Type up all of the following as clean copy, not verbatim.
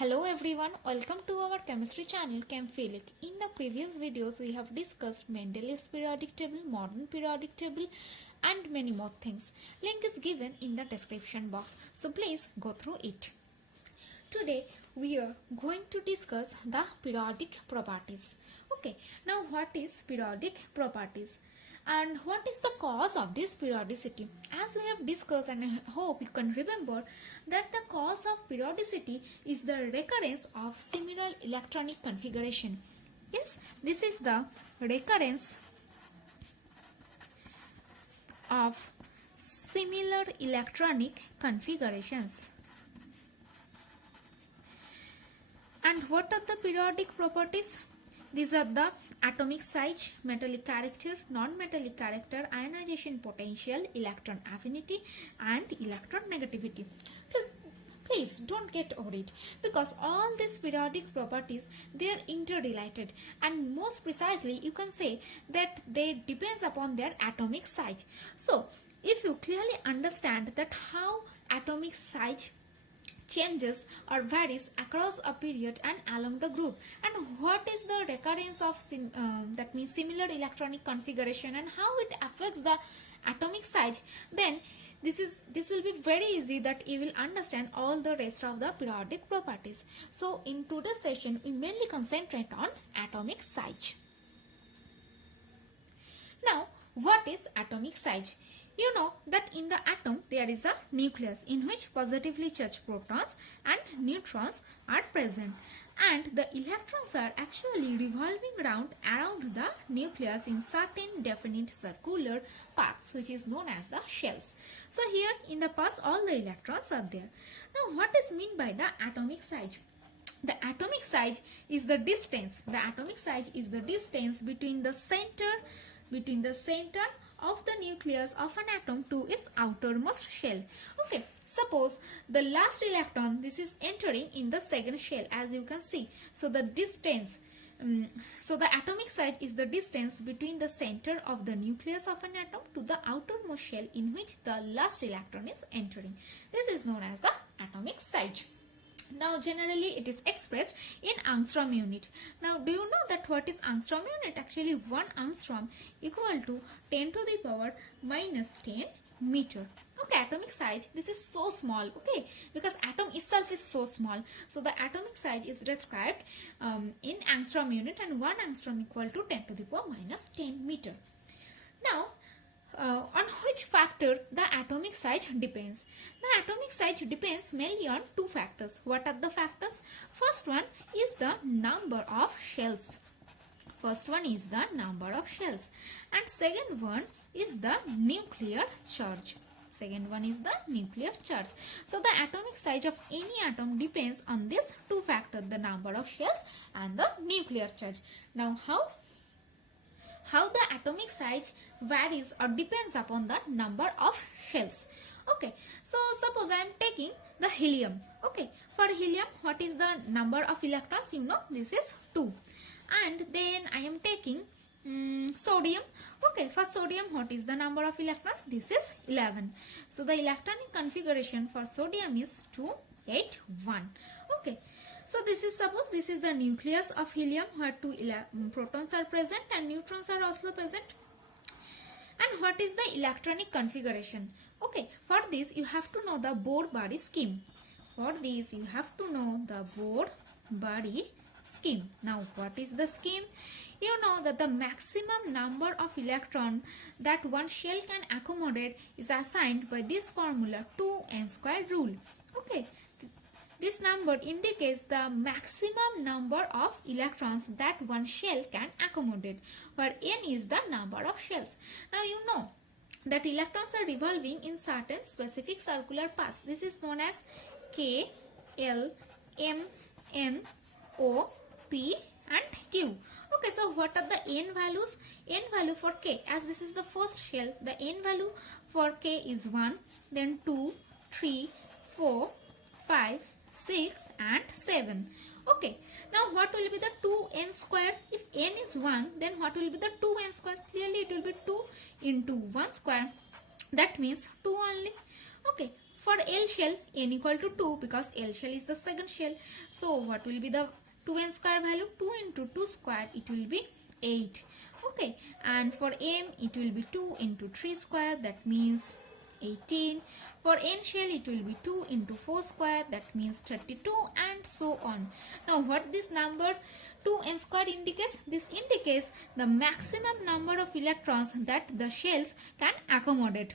Hello everyone, welcome to our chemistry channel ChemPhilic. In the previous videos we have discussed Mendeleev's periodic table, modern periodic table and many more things. Link is given in the description box, so please go through it. Today we are going to discuss the periodic properties. Okay, now what is periodic properties? And what is the cause of this periodicity? As we have discussed, and I hope you can remember that the cause of periodicity is the recurrence of similar electronic configuration. Yes, this is the recurrence of similar electronic configurations. And what are the periodic properties? These are the atomic size, metallic character, non-metallic character, ionization potential, electron affinity and electron negativity. Please don't get worried, because all these periodic properties, they are interrelated, and most precisely you can say that they depends upon their atomic size. So if you clearly understand that how atomic size changes or varies across a period and along the group, and what is the recurrence of that means similar electronic configuration and how it affects the atomic size, then this will be very easy that you will understand all the rest of the periodic properties. So in today's session we mainly concentrate on atomic size. Now what is atomic size? You know that in the atom there is a nucleus in which positively charged protons and neutrons are present, and the electrons are actually revolving around the nucleus in certain definite circular paths, which is known as the shells. So here in the path all the electrons are there. Now what is meant by the atomic size? The atomic size is the distance. The atomic size is the distance between the center of the nucleus of an atom to its outermost shell. Okay, suppose the last electron, this is entering in the second shell, as you can see. So the distance, so the atomic size is the distance between the center of the nucleus of an atom to the outermost shell in which the last electron is entering. This is known as the atomic size. Now generally it is expressed in angstrom unit. Now do you know that what is angstrom unit? Actually 1 angstrom equal to 10 to the power minus 10 meter. Okay, atomic size, this is so small, okay, because atom itself is so small. So the atomic size is described in angstrom unit, and 1 angstrom equal to 10 to the power minus 10 meter. Now on which factor the atomic size depends? The atomic size depends mainly on 2 factors. What are the factors? First one is the number of shells. And second one is the nuclear charge. So the atomic size of any atom depends on these 2 factors, the number of shells and the nuclear charge. Now how the atomic size varies or depends upon the number of shells. Okay, so suppose I am taking the helium. Okay, for helium, what is the number of electrons? You know, this is 2. And then I am taking sodium. Okay, for sodium, what is the number of electrons? This is 11. So the electronic configuration for sodium is 281. Okay. So this is, suppose this is the nucleus of helium where 2 protons are present and neutrons are also present. And what is the electronic configuration? Okay, for this you have to know the Bohr-Body scheme. Now what is the scheme? You know that the maximum number of electrons that one shell can accommodate is assigned by this formula 2n² rule. Okay. This number indicates the maximum number of electrons that one shell can accommodate, where n is the number of shells. Now you know that electrons are revolving in certain specific circular paths. This is known as K, L, M, N, O, P and Q. Okay, so what are the n values? N value for K, as this is the first shell, the n value for K is 1, then 2, 3, 4, 5, 6 and 7. Okay, now what will be the 2n square? If n is 1, then what will be the 2n square? Clearly it will be 2 into 1 square. That means 2 only. Okay, For L shell, n equal to 2 because L shell is the second shell. So what will be the 2n square value? 2 into 2 square, it will be 8. Okay, and for M it will be 2 into 3 square, that means 18. For N shell it will be 2 into 4 square, that means 32, and so on. Now what this number 2n square indicates? This indicates the maximum number of electrons that the shells can accommodate.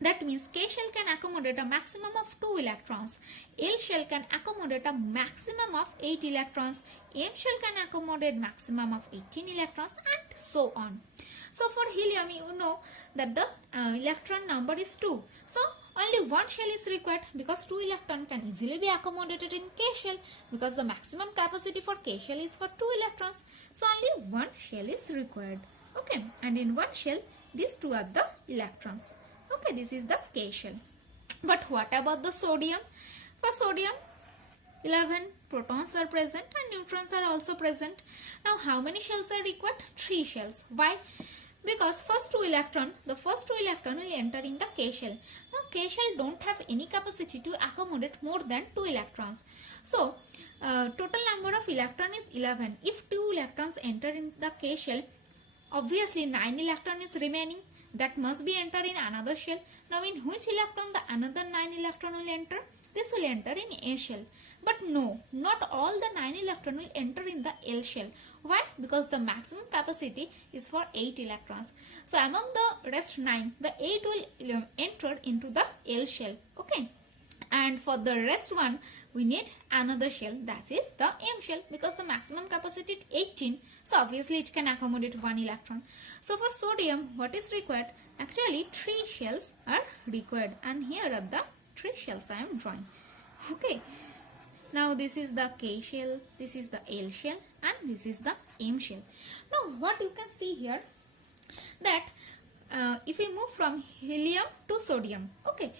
That means K shell can accommodate a maximum of 2 electrons. L shell can accommodate a maximum of 8 electrons. M shell can accommodate maximum of 18 electrons, and so on. So for helium, you know that the electron number is 2. So only one shell is required because 2 electrons can easily be accommodated in K shell because the maximum capacity for K shell is for 2 electrons. So only one shell is required. Okay, and in one shell, these 2 are the electrons. Okay, this is the K shell. But what about the sodium? For sodium, 11 protons are present and neutrons are also present. Now how many shells are required? 3 shells. Why? Because the first two electron will enter in the K shell. Now K shell don't have any capacity to accommodate more than 2 electrons. So total number of electron is 11. If 2 electrons enter in the K shell, obviously 9 electron is remaining. That must be entered in another shell. Now in which electron the another 9 electron will enter? This will enter in A shell. But no, not all the 9 electron will enter in the L shell. Why? Because the maximum capacity is for 8 electrons. So among the rest 9, the 8 will enter into the L shell. Okay. And for the rest one, we need another shell, that is the M shell, because the maximum capacity is 18. So obviously it can accommodate 1 electron. So for sodium, what is required? Actually 3 shells are required, and here are the 3 shells I am drawing. Okay. Now this is the K shell, this is the L shell, and this is the M shell. Now what you can see here, that if we move from helium to sodium, okay,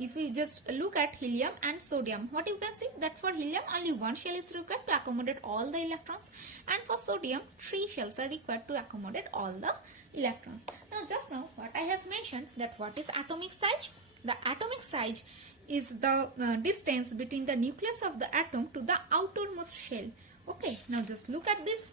if we just look at helium and sodium, what you can see, that for helium only 1 shell is required to accommodate all the electrons, and for sodium 3 shells are required to accommodate all the electrons. Now just now what I have mentioned, that what is atomic size? The atomic size is the distance between the nucleus of the atom to the outermost shell. Okay, now just look at this.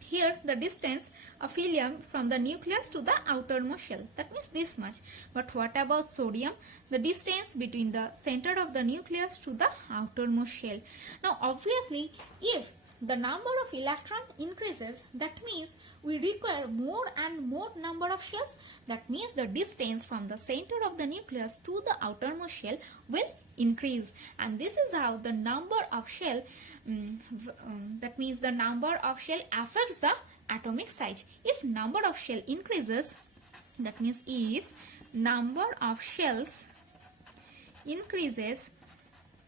Here the distance of helium from the nucleus to the outermost shell, that means this much. But what about sodium? The distance between the center of the nucleus to the outermost shell. Now obviously if the number of electron increases, that means we require more and more number of shells. That means the distance from the center of the nucleus to the outermost shell will increase, and this is how the number of shell that means the number of shell affects the atomic size. If number of shell increases, that means if number of shells increases,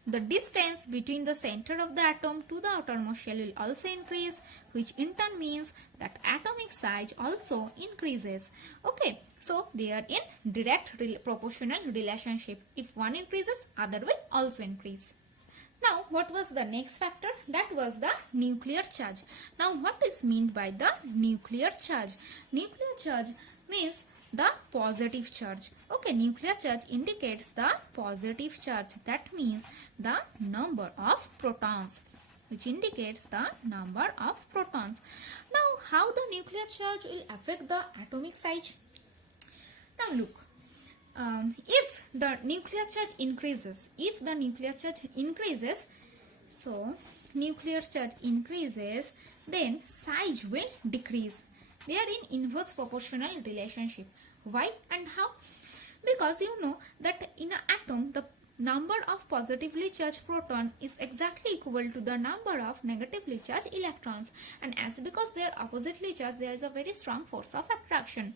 the distance between the center of the atom to the outermost shell will also increase, which in turn means that atomic size also increases. Okay, so they are in direct proportional relationship. If one increases, other will also increase. Now, what was the next factor? That was the nuclear charge. Now, what is meant by the nuclear charge? Nuclear charge means the positive charge. Okay, nuclear charge indicates the positive charge. That means the number of protons, which indicates the number of protons. Now, how the nuclear charge will affect the atomic size? Now, look. If the nuclear charge increases, so nuclear charge increases, then size will decrease. They are in inverse proportional relationship. Why and how? Because you know that in an atom, the number of positively charged proton is exactly equal to the number of negatively charged electrons, and as because they are oppositely charged, there is a very strong force of attraction.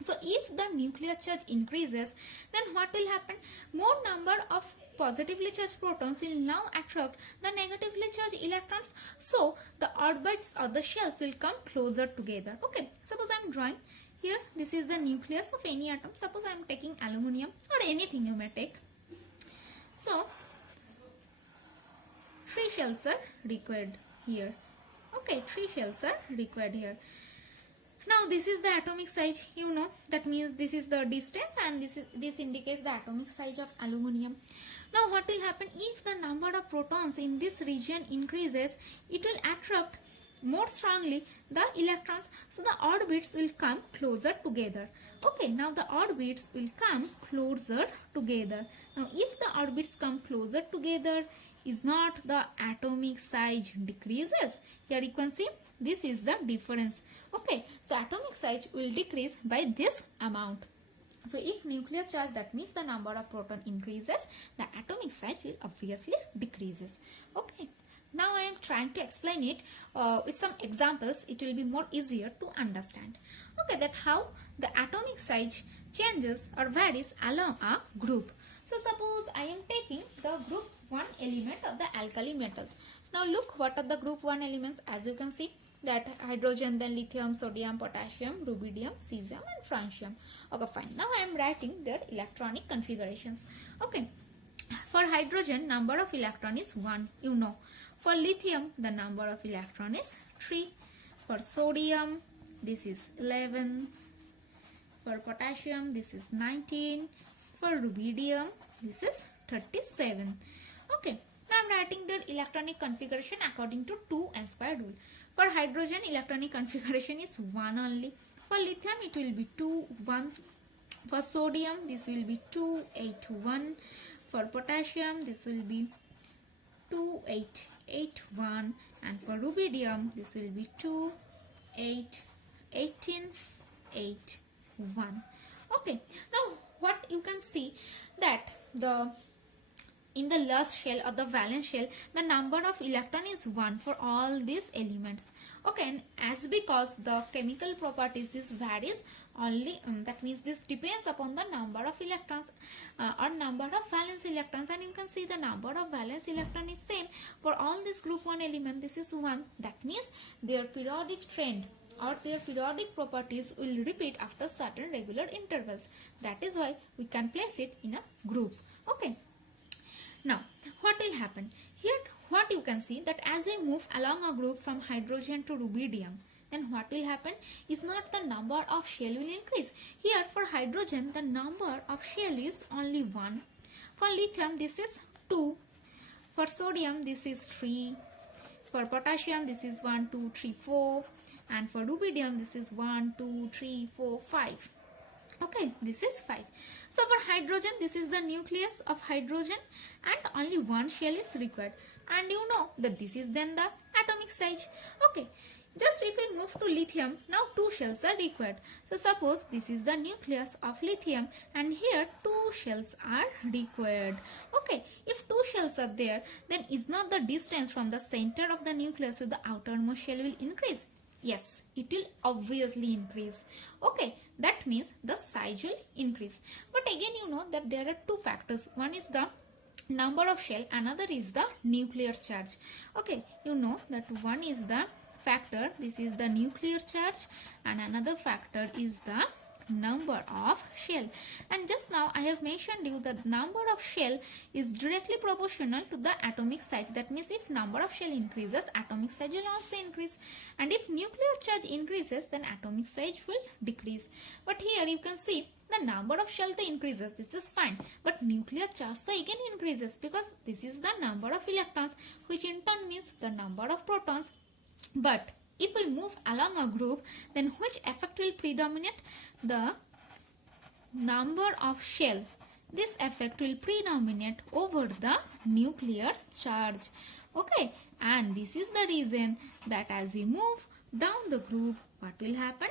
So if the nuclear charge increases, then what will happen? More number of positively charged protons will now attract the negatively charged electrons. So the orbits or the shells will come closer together. Okay, suppose I am drawing here, this is the nucleus of any atom. Suppose I am taking aluminium or anything you may take. So 3 shells are required here. Okay, 3 shells are required here. Now this is the atomic size, that means this is the distance, and this indicates the atomic size of aluminum. Now what will happen if the number of protons in this region increases? It will attract more strongly the electrons, so the orbits will come closer together. Okay, now the orbits will come closer together. Now if the orbits come closer together, is not the atomic size decreases? Here you can see this is the difference. Okay, so atomic size will decrease by this amount. So if nuclear charge, that means the number of proton increases, the atomic size will obviously decreases. Okay, now I am trying to explain it with some examples. It will be more easier to understand. Okay, that how the atomic size changes or varies along a group. So suppose I am taking the group 1 element of the alkali metals. Now look, what are the group 1 elements? As you can see, that hydrogen, then lithium, sodium, potassium, rubidium, cesium and francium. Okay, fine. Now I am writing their electronic configurations. Okay, for hydrogen, number of electron is 1, For lithium, the number of electron is 3. For sodium, this is 11. For potassium, this is 19. For rubidium, this is 37. Okay, now I am writing their electronic configuration according to 2n square rule. For hydrogen, electronic configuration is 1 only. For lithium, it will be 2, 1. For sodium, this will be 2, 8, 1. For potassium, this will be 2, 8, 8, 1. And for rubidium, this will be 2, 8, 18, 8, 1. Okay, now what you can see that in the last shell or the valence shell, the number of electron is 1 for all these elements. Okay, and as because the chemical properties, this varies only, that means this depends upon the number of electrons or number of valence electrons, and you can see the number of valence electron is same for all this group 1 element. This is 1. That means their periodic trend or their periodic properties will repeat after certain regular intervals. That is why we can place it in a group. Okay. Now, what will happen? Here, what you can see that as we move along a group from hydrogen to rubidium, then what will happen is not the number of shell will increase. Here, for hydrogen, the number of shell is only 1. For lithium, this is 2. For sodium, this is 3. For potassium, this is 1, 2, 3, 4. And for rubidium, this is 1, 2, 3, 4, 5. Okay, this is 5. So for hydrogen, this is the nucleus of hydrogen and only one shell is required. And you know that this is then the atomic size. Okay, just if we move to lithium, now 2 shells are required. So suppose this is the nucleus of lithium and here 2 shells are required. Okay, if 2 shells are there, then is not the distance from the center of the nucleus to the outermost shell will increase? Yes, it will obviously increase. Okay, that means the size will increase. But again, you know that there are 2 factors. One is the number of shell, another is the nuclear charge. Okay, you know that one is the factor, this is the nuclear charge, and another factor is the number of shell. And just now I have mentioned you that number of shell is directly proportional to the atomic size. That means if number of shell increases, atomic size will also increase, and if nuclear charge increases, then atomic size will decrease. But here you can see the number of shell increases, this is fine, but nuclear charge again increases because this is the number of electrons, which in turn means the number of protons. But if we move along a group, then which effect will predominate? The number of shell. This effect will predominate over the nuclear charge. Okay, and this is the reason that as we move down the group, what will happen?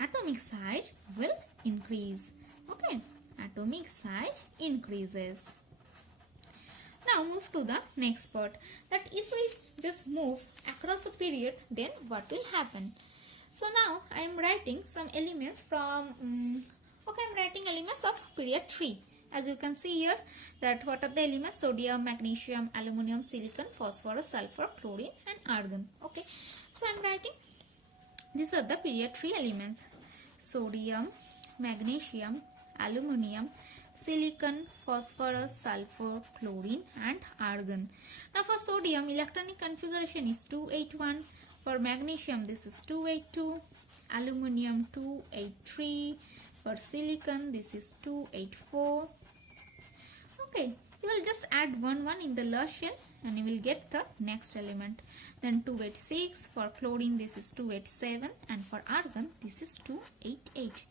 Atomic size will increase. Okay, atomic size increases. Now move to the next part, that if we just move across a period, then what will happen? So now I am writing some elements from, I am writing elements of period 3. As you can see here, that what are the elements? Sodium, magnesium, aluminum, silicon, phosphorus, sulfur, chlorine and argon. Okay, so I am writing, these are the period 3 elements: sodium, magnesium, aluminum, silicon, phosphorus, sulfur, chlorine and argon. Now for sodium, electronic configuration is 281. For magnesium, this is 282. aluminum 283. For silicon, this is 284. Okay, you will just add 1 in the last shell and you will get the next element. Then 286. For chlorine, this is 287, and for argon, this is 288.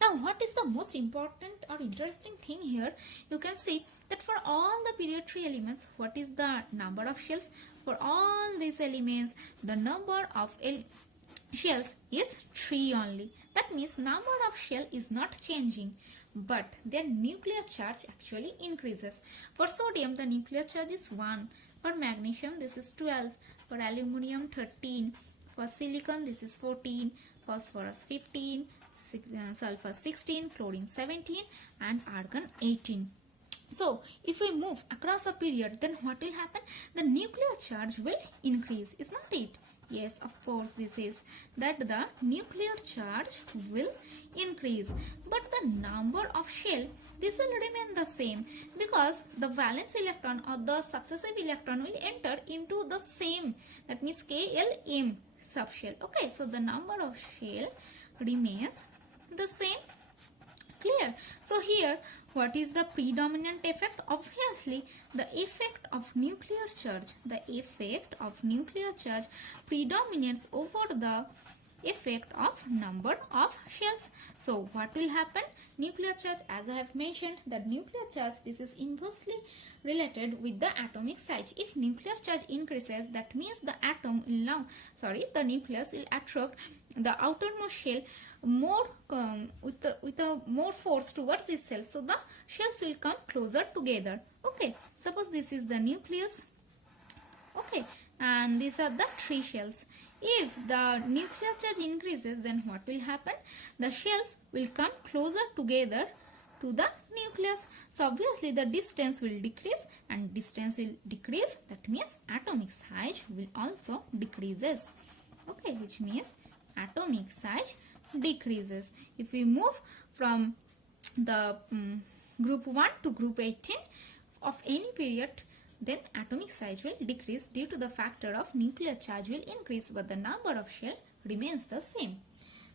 Now, what is the most important or interesting thing here? You can see that for all the period tree elements, what is the number of shells? For all these elements, the number of shells is 3 only. That means number of shell is not changing, but their nuclear charge actually increases. For sodium, the nuclear charge is 1. For magnesium, this is 12. For aluminium, 13. For silicon, this is 14. Phosphorus, 15. Sulfur, 16. Chlorine, 17. And argon, 18. So, if we move across a period, then what will happen? The nuclear charge will increase. Is not it? Yes, of course, this is that the nuclear charge will increase, but the number of shell, this will remain the same, because the valence electron or the successive electron will enter into the same, that means KLM subshell. Okay, so the number of shell remains the same. Clear? So here, what is the predominant effect? Obviously, the effect of nuclear charge. The effect of nuclear charge predominates over the effect of number of shells. So what will happen? Nuclear charge, as I have mentioned, that nuclear charge, this is inversely related with the atomic size. If nuclear charge increases, that means the the nucleus will attract the outermost shell more with a more force towards itself. So the shells will come closer together. Okay, suppose this is the nucleus. Okay, and these are the 3 shells. If the nuclear charge increases, then what will happen? The shells will come closer together to the nucleus. So obviously the distance will decrease, and distance will decrease. That means atomic size will also decreases. Okay, which means atomic size decreases. If we move from the group 1 to group 18 of any period, then atomic size will decrease due to the factor of nuclear charge will increase, but the number of shell remains the same.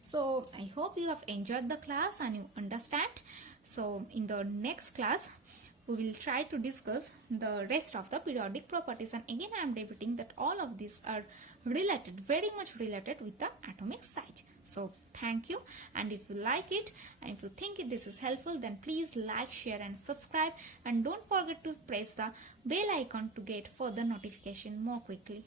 So I hope you have enjoyed the class and you understand. So in the next class, we will try to discuss the rest of the periodic properties, and again I am repeating that all of these are related, very much related with the atomic size. So thank you, and if you like it and if you think this is helpful, then please like, share and subscribe, and don't forget to press the bell icon to get further notification more quickly.